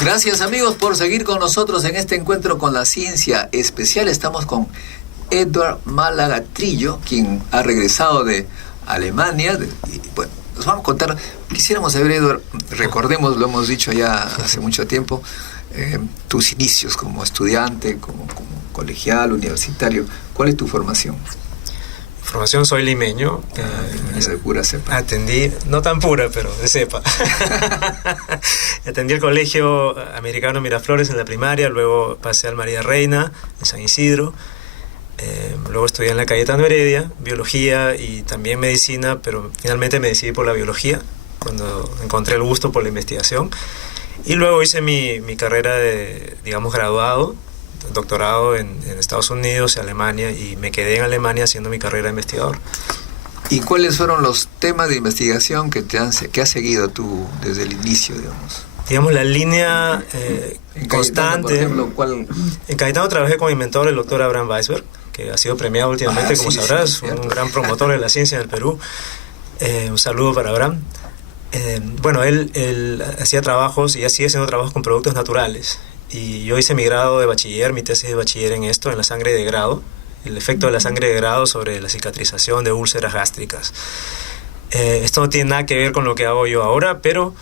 Gracias amigos por seguir con nosotros en este encuentro con la ciencia especial. Estamos con Edward Málaga Trillo, quien ha regresado de Alemania. Y bueno, nos vamos a contar. Quisiéramos saber, Edward, recordemos, lo hemos dicho ya hace mucho tiempo, tus inicios como estudiante, como colegial, universitario. ¿Cuál es tu formación? Formación, soy limeño. De pura cepa. Atendí, no tan pura, pero de cepa. Atendí el colegio americano Miraflores en la primaria, luego pasé al María Reina en San Isidro, luego estudié en la Cayetano Heredia, biología y también medicina, pero finalmente me decidí por la biología, cuando encontré el gusto por la investigación. Y luego hice mi carrera de, digamos, graduado, doctorado en Estados Unidos, en Alemania, y me quedé en Alemania haciendo mi carrera de investigador. ¿Y cuáles fueron los temas de investigación que has seguido tú desde el inicio, digamos? Digamos, la línea constante. Por ejemplo, ¿cuál? En Cayetano trabajé con mi mentor, el doctor Abraham Weisberg, que ha sido premiado últimamente, como sabrás, sí, un gran promotor de la ciencia en el Perú. Un saludo para Abraham. Bueno, él hacía trabajos y sigue haciendo trabajos con productos naturales. Y yo hice mi grado de bachiller, mi tesis de bachiller en esto, en la sangre de grado, el efecto de la sangre de grado sobre la cicatrización de úlceras gástricas. Esto no tiene nada que ver con lo que hago yo ahora, pero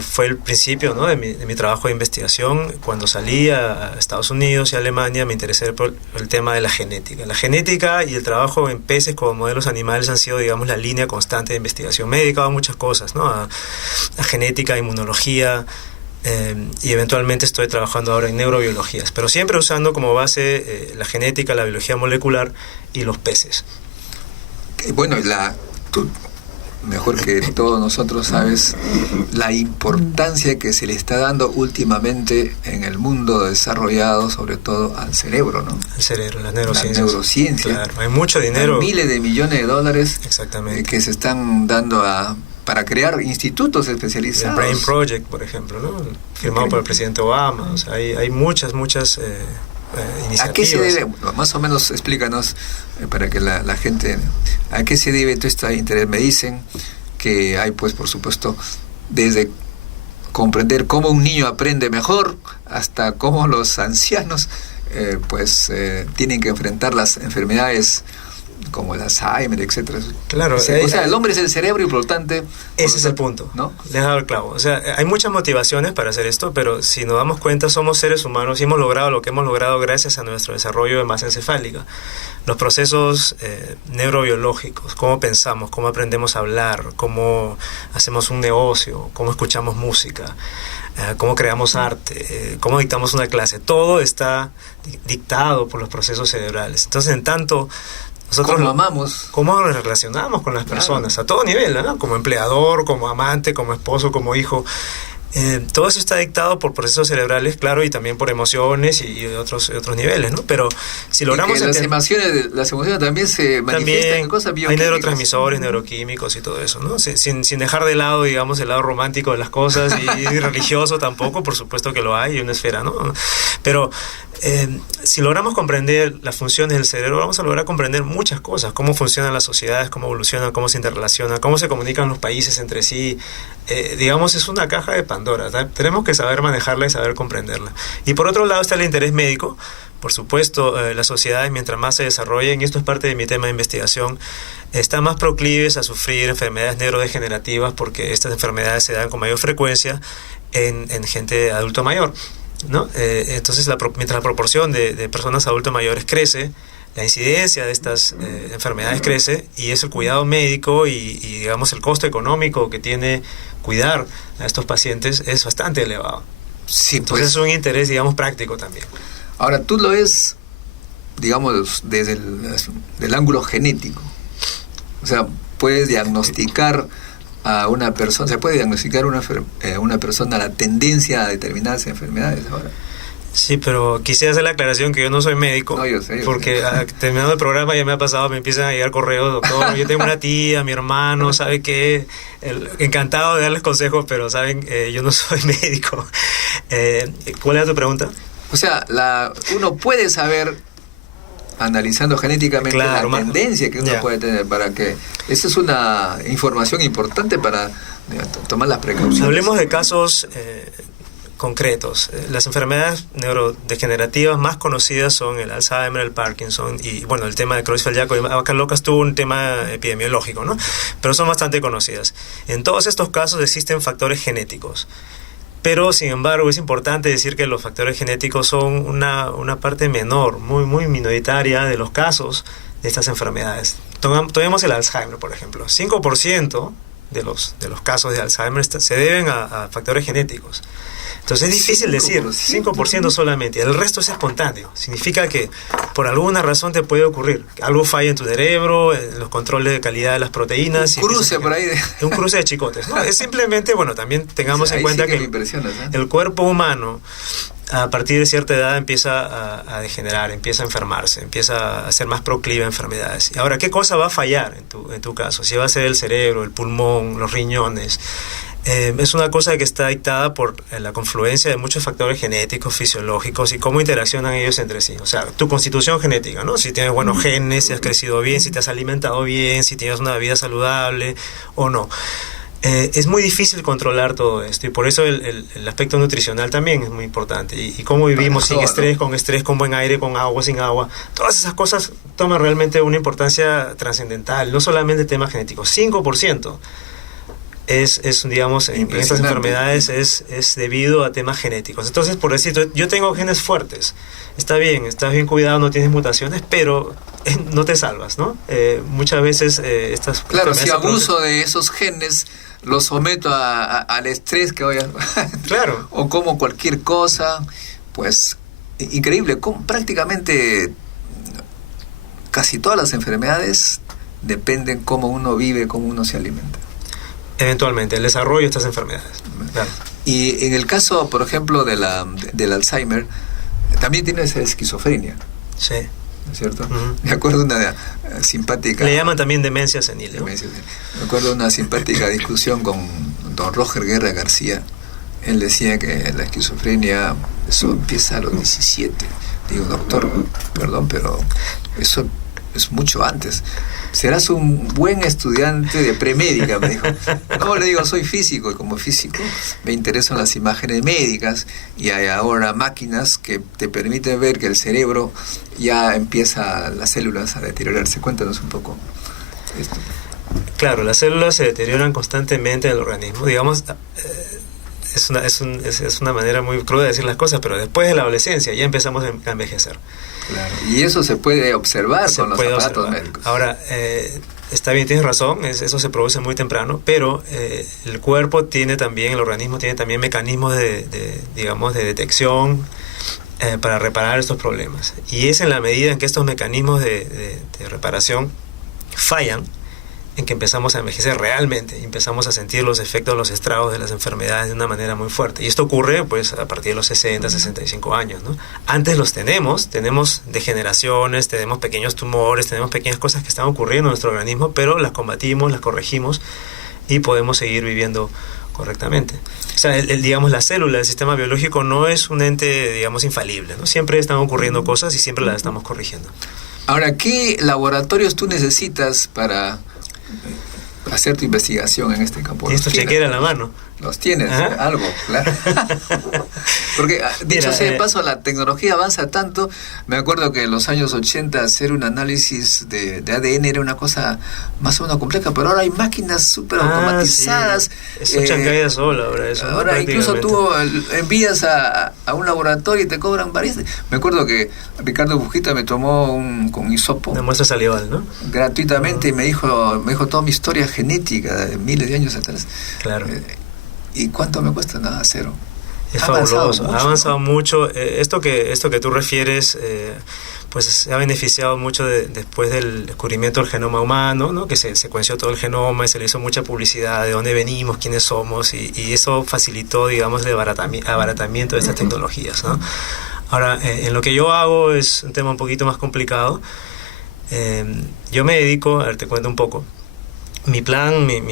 fue el principio, ¿no?, de mi trabajo de investigación. Cuando salí a Estados Unidos y a Alemania me interesé por el tema de la genética. La genética y el trabajo en peces como modelos animales han sido, digamos, la línea constante de investigación. Me he dedicado a muchas cosas, ¿no?, a genética, inmunología, y eventualmente estoy trabajando ahora en neurobiologías, pero siempre usando como base la genética, la biología molecular y los peces. Bueno, tú mejor que todos nosotros sabes la importancia que se le está dando últimamente en el mundo desarrollado, sobre todo al cerebro, ¿no? Al cerebro, las neurociencias. La neurociencia. Claro, hay mucho dinero. Hay miles de millones de dólares. Exactamente. Que se están dando para crear institutos especializados. El Brain Project, por ejemplo, ¿no?, firmado por el presidente Obama. O sea, hay muchas iniciativas. ¿A qué se debe? Más o menos explícanos, para que la gente... ¿A qué se debe todo este interés? Me dicen que hay, pues, por supuesto, desde comprender cómo un niño aprende mejor hasta cómo los ancianos tienen que enfrentar las enfermedades como el Alzheimer, etcétera. Claro, o sea, el hombre es el cerebro y por lo tanto... Ese es el punto, ¿no? Le has dado el clavo. O sea, hay muchas motivaciones para hacer esto, pero si nos damos cuenta, somos seres humanos y hemos logrado lo que hemos logrado gracias a nuestro desarrollo de masa encefálica. Los procesos neurobiológicos, cómo pensamos, cómo aprendemos a hablar, cómo hacemos un negocio, cómo escuchamos música, cómo creamos arte, cómo dictamos una clase, todo está dictado por los procesos cerebrales. Entonces, en tanto... Nosotros ¿cómo amamos? ¿Cómo nos relacionamos con las personas? A todo nivel, ¿no? Como empleador, como amante, como esposo, como hijo. Todo eso está dictado por procesos cerebrales, claro, y también por emociones y otros niveles, ¿no? Pero si logramos... las emociones también se manifiestan en cosas bioquímicas. Hay neurotransmisores, neuroquímicos y todo eso, ¿no? Sin dejar de lado, digamos, el lado romántico de las cosas y religioso tampoco, por supuesto que lo hay, una esfera, ¿no? Pero si logramos comprender las funciones del cerebro, vamos a lograr comprender muchas cosas, cómo funcionan las sociedades, cómo evolucionan, cómo se interrelacionan, cómo se comunican los países entre sí. Digamos, es una caja de Pandora, ¿tá? Tenemos que saber manejarla y saber comprenderla. Y por otro lado está el interés médico. Por supuesto, las sociedades, mientras más se desarrollen, y esto es parte de mi tema de investigación, están más proclives a sufrir enfermedades neurodegenerativas, porque estas enfermedades se dan con mayor frecuencia en gente adulto mayor, ¿no? Entonces, mientras la proporción de personas adultos mayores crece, la incidencia de estas enfermedades crece, y es el cuidado médico y digamos el costo económico que tiene cuidar a estos pacientes es bastante elevado. Sí, entonces es un interés, digamos, práctico también. Ahora, tú lo ves, digamos, desde el ángulo genético. O sea, puedes diagnosticar a una persona, se puede diagnosticar a una persona la tendencia a determinadas enfermedades ahora. Sí, pero quisiera hacer la aclaración que yo no soy médico. No, yo sé. Porque terminando el programa ya me ha pasado, me empiezan a llegar correos, doctor, yo tengo una tía, mi hermano, ¿sabe qué? Encantado de darles consejos, pero saben, yo no soy médico. ¿Cuál era tu pregunta? O sea, uno puede saber analizando genéticamente Claro, la tendencia que uno puede tener, para que esa es una información importante para tomar las precauciones. Hablemos de casos concretos. Las enfermedades neurodegenerativas más conocidas son el Alzheimer, el Parkinson y, bueno, el tema de Creutzfeldt-Jakob y Vaca-Locas tuvo un tema epidemiológico, ¿no? Pero son bastante conocidas. En todos estos casos existen factores genéticos. Pero, sin embargo, es importante decir que los factores genéticos son una parte menor, muy minoritaria de los casos de estas enfermedades. Tomemos el Alzheimer, por ejemplo. 5% de los casos de Alzheimer se deben a factores genéticos. Entonces es difícil decir 5% solamente, el resto es espontáneo. Significa que por alguna razón te puede ocurrir algo falla en tu cerebro, en los controles de calidad de las proteínas. Un cruce por ahí. Un cruce de chicotes, ¿no? Es simplemente, bueno, también tengamos en cuenta que el cuerpo humano a partir de cierta edad empieza a degenerar, empieza a enfermarse, empieza a ser más proclive a enfermedades. Y ahora, ¿qué cosa va a fallar en tu caso? Si va a ser el cerebro, el pulmón, los riñones. Es una cosa que está dictada por la confluencia de muchos factores genéticos, fisiológicos y cómo interaccionan ellos entre sí. O sea, tu constitución genética, ¿no? Si tienes buenos genes, si has crecido bien, si te has alimentado bien, si tienes una vida saludable o no. Es muy difícil controlar todo esto y por eso el aspecto nutricional también es muy importante. Y cómo vivimos sin estrés, con buen aire, con agua, sin agua. Todas esas cosas toman realmente una importancia trascendental, no solamente el tema genético. 5%. Digamos, en estas enfermedades es debido a temas genéticos. Entonces, por decir, yo tengo genes fuertes, está bien, estás bien cuidado, no tienes mutaciones, pero no te salvas, ¿no? Muchas veces estas... Claro, si abuso de esos genes, los someto al estrés que voy a... Claro. O como cualquier cosa, pues, increíble, prácticamente casi todas las enfermedades dependen cómo uno vive, cómo uno se alimenta. Eventualmente, el desarrollo de estas enfermedades. Claro. Y en el caso, por ejemplo, del Alzheimer, también tiene esa esquizofrenia. Sí. ¿No es cierto? Me acuerdo de una simpática... Le llaman también demencia senil, ¿no? Me acuerdo de una simpática discusión con don Roger Guerra García. Él decía que la esquizofrenia, eso empieza a los 17. Digo, doctor, perdón, pero eso es mucho antes. Serás un buen estudiante de premédica, me dijo. No, le digo, soy físico, y como físico me interesan las imágenes médicas, y hay ahora máquinas que te permiten ver que el cerebro ya empieza las células a deteriorarse. Cuéntanos un poco esto. Claro, las células se deterioran constantemente en el organismo. Digamos, es una manera muy cruda de decir las cosas, pero después de la adolescencia ya empezamos a envejecer. Claro. Y eso se puede observar con los aparatos médicos. Ahora, está bien, tienes razón, eso se produce muy temprano, pero el cuerpo tiene también, el organismo tiene también mecanismos de detección para reparar estos problemas. Y es en la medida en que estos mecanismos de reparación fallan, en que empezamos a envejecer realmente y empezamos a sentir los efectos, los estragos de las enfermedades de una manera muy fuerte. Y esto ocurre pues a partir de los 60, 65 años, ¿no? Antes los tenemos degeneraciones, tenemos pequeños tumores, tenemos pequeñas cosas que están ocurriendo en nuestro organismo, pero las combatimos, las corregimos y podemos seguir viviendo correctamente. O sea, digamos, la célula, el sistema biológico no es un ente, digamos, infalible, ¿no? Siempre están ocurriendo cosas y siempre las estamos corrigiendo. Ahora, ¿qué laboratorios tú necesitas para hacer tu investigación en este campo? ¿Tienes tu chequera en la mano? Los tienes, algo, claro. Porque, dicho sea de paso, la tecnología avanza tanto. Me acuerdo que en los años 80 hacer un análisis de ADN era una cosa más o menos compleja, pero ahora hay máquinas súper automatizadas. Sí. Es chancalla sola ahora eso. Ahora ¿no? Incluso tú envías a un laboratorio y te cobran varias. Me acuerdo que Ricardo Bujita me tomó con hisopo. Una muestra salival, ¿no? Gratuitamente y me dijo toda mi historia genética de miles de años atrás. Claro. ¿Y cuánto me cuesta? Nada, cero. Es fabuloso, ha avanzado mucho. Esto que tú refieres, pues se ha beneficiado mucho después del descubrimiento del genoma humano, ¿no? Que se secuenció todo el genoma y se le hizo mucha publicidad de dónde venimos, quiénes somos, y eso facilitó, digamos, el abaratamiento de estas tecnologías, ¿no? Ahora, en lo que yo hago es un tema un poquito más complicado. Yo me dedico, a ver, te cuento un poco. mi plan, mi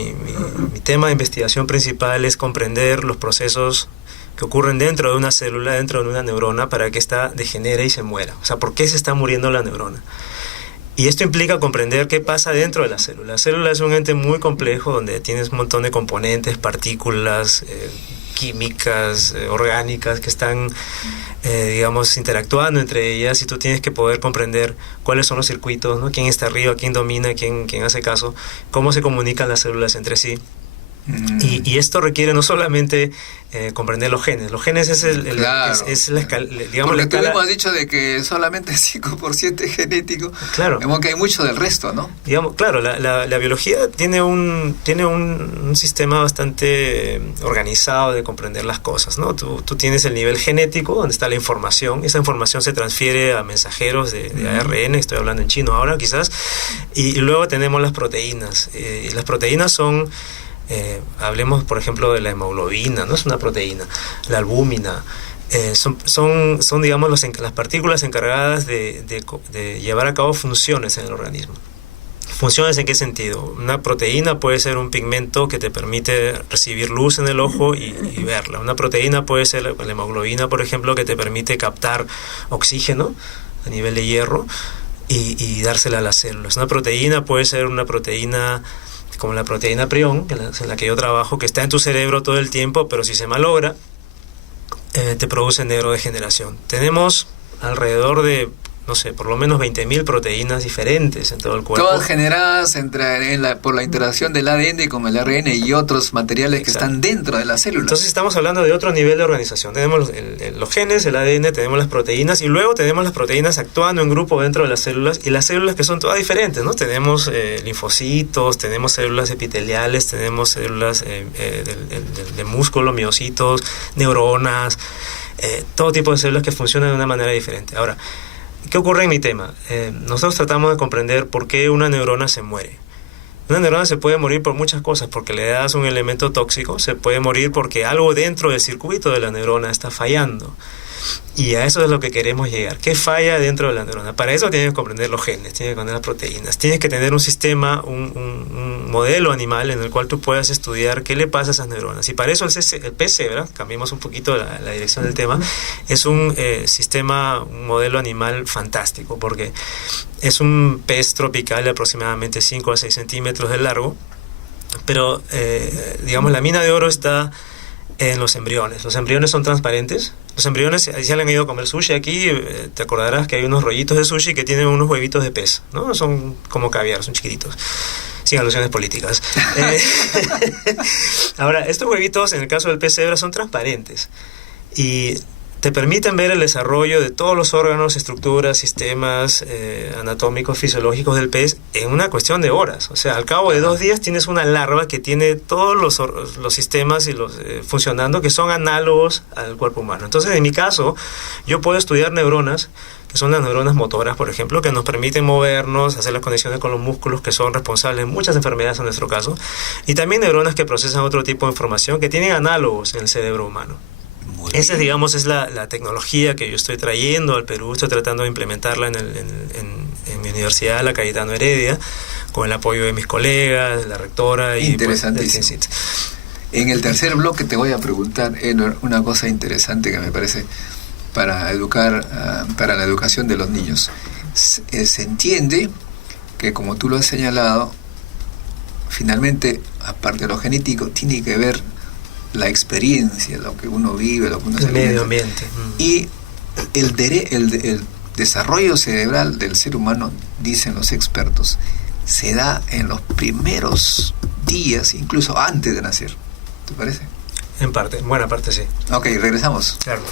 tema de investigación principal es comprender los procesos que ocurren dentro de una célula, dentro de una neurona, para que ésta degenere y se muera. O sea, ¿por qué se está muriendo la neurona? Y esto implica comprender qué pasa dentro de la célula. La célula es un ente muy complejo donde tienes un montón de componentes, partículas, químicas, orgánicas que están, digamos, interactuando entre ellas, y tú tienes que poder comprender cuáles son los circuitos, ¿no? Quién está arriba, quién domina, quién hace caso, cómo se comunican las células entre sí. Y esto requiere no solamente comprender los genes. Los genes es claro. es la escala, digamos. Porque la escala. tú hemos dicho de que solamente 5% es genético. Claro. Vemos que hay mucho del resto, ¿no? Digamos, claro, la biología tiene un sistema bastante organizado de comprender las cosas, ¿no? Tú tienes el nivel genético, donde está la información. Esa información se transfiere a mensajeros de ARN, estoy hablando en chino ahora quizás, y luego tenemos las proteínas. Y las proteínas son... hablemos, por ejemplo, de la hemoglobina, no es una proteína, la albúmina, son digamos, las partículas encargadas de llevar a cabo funciones en el organismo. ¿Funciones en qué sentido? Una proteína puede ser un pigmento que te permite recibir luz en el ojo y verla. Una proteína puede ser la hemoglobina, por ejemplo, que te permite captar oxígeno a nivel de hierro y dársela a las células. Una proteína puede ser una proteína como la proteína prión, en la que yo trabajo, que está en tu cerebro todo el tiempo, pero si se malogra, te produce neurodegeneración. Tenemos alrededor de, no sé, por lo menos 20.000 proteínas diferentes en todo el cuerpo. Todas generadas por la interacción del ADN con el ARN y otros materiales que están dentro de la célula. Entonces estamos hablando de otro nivel de organización. Tenemos los genes, el ADN, tenemos las proteínas, y luego tenemos las proteínas actuando en grupo dentro de las células, y las células que son todas diferentes, ¿no? Tenemos linfocitos, tenemos células epiteliales, tenemos células de músculo, miocitos, neuronas, todo tipo de células que funcionan de una manera diferente. Ahora, ¿qué ocurre en mi tema? Nosotros tratamos de comprender por qué una neurona se muere. Una neurona se puede morir por muchas cosas, porque le das un elemento tóxico, se puede morir porque algo dentro del circuito de la neurona está fallando. Y a eso es lo que queremos llegar. ¿Qué falla dentro de la neurona? Para eso tienes que comprender los genes, tienes que comprender las proteínas, tienes que tener un sistema, un modelo animal en el cual tú puedas estudiar qué le pasa a esas neuronas. Y para eso el pez cebra, cambiemos un poquito la dirección del tema, es un sistema, un modelo animal fantástico, porque es un pez tropical de aproximadamente 5 a 6 centímetros de largo, pero digamos la mina de oro está en los embriones. Los embriones son transparentes. Los embriones, si se han ido a comer sushi aquí, te acordarás que hay unos rollitos de sushi que tienen unos huevitos de pez, ¿no? Son como caviar, son chiquititos, sin alusiones políticas. Ahora, estos huevitos, en el caso del pez cebra, son transparentes y te permiten ver el desarrollo de todos los órganos, estructuras, sistemas anatómicos, fisiológicos del pez en una cuestión de horas. O sea, al cabo de 2 días tienes una larva que tiene todos los sistemas y funcionando, que son análogos al cuerpo humano. Entonces, en mi caso, yo puedo estudiar neuronas, que son las neuronas motoras, por ejemplo, que nos permiten movernos, hacer las conexiones con los músculos, que son responsables de muchas enfermedades en nuestro caso, y también neuronas que procesan otro tipo de información que tienen análogos en el cerebro humano. Esa, digamos, es la tecnología que yo estoy trayendo al Perú. Estoy tratando de implementarla en mi universidad, la Cayetano Heredia, con el apoyo de mis colegas, de la rectora y interesantísimo. Pues, en el tercer bloque te voy a preguntar, Edward, una cosa interesante que me parece para la educación de los niños. Se entiende que, como tú lo has señalado, finalmente, aparte de lo genético, tiene que ver la experiencia, lo que uno vive, lo que uno se alimenta. El medio ambiente. Y el desarrollo cerebral del ser humano, dicen los expertos, se da en los primeros días, incluso antes de nacer. ¿Te parece? En parte, en buena parte sí. Ok, regresamos. Claro.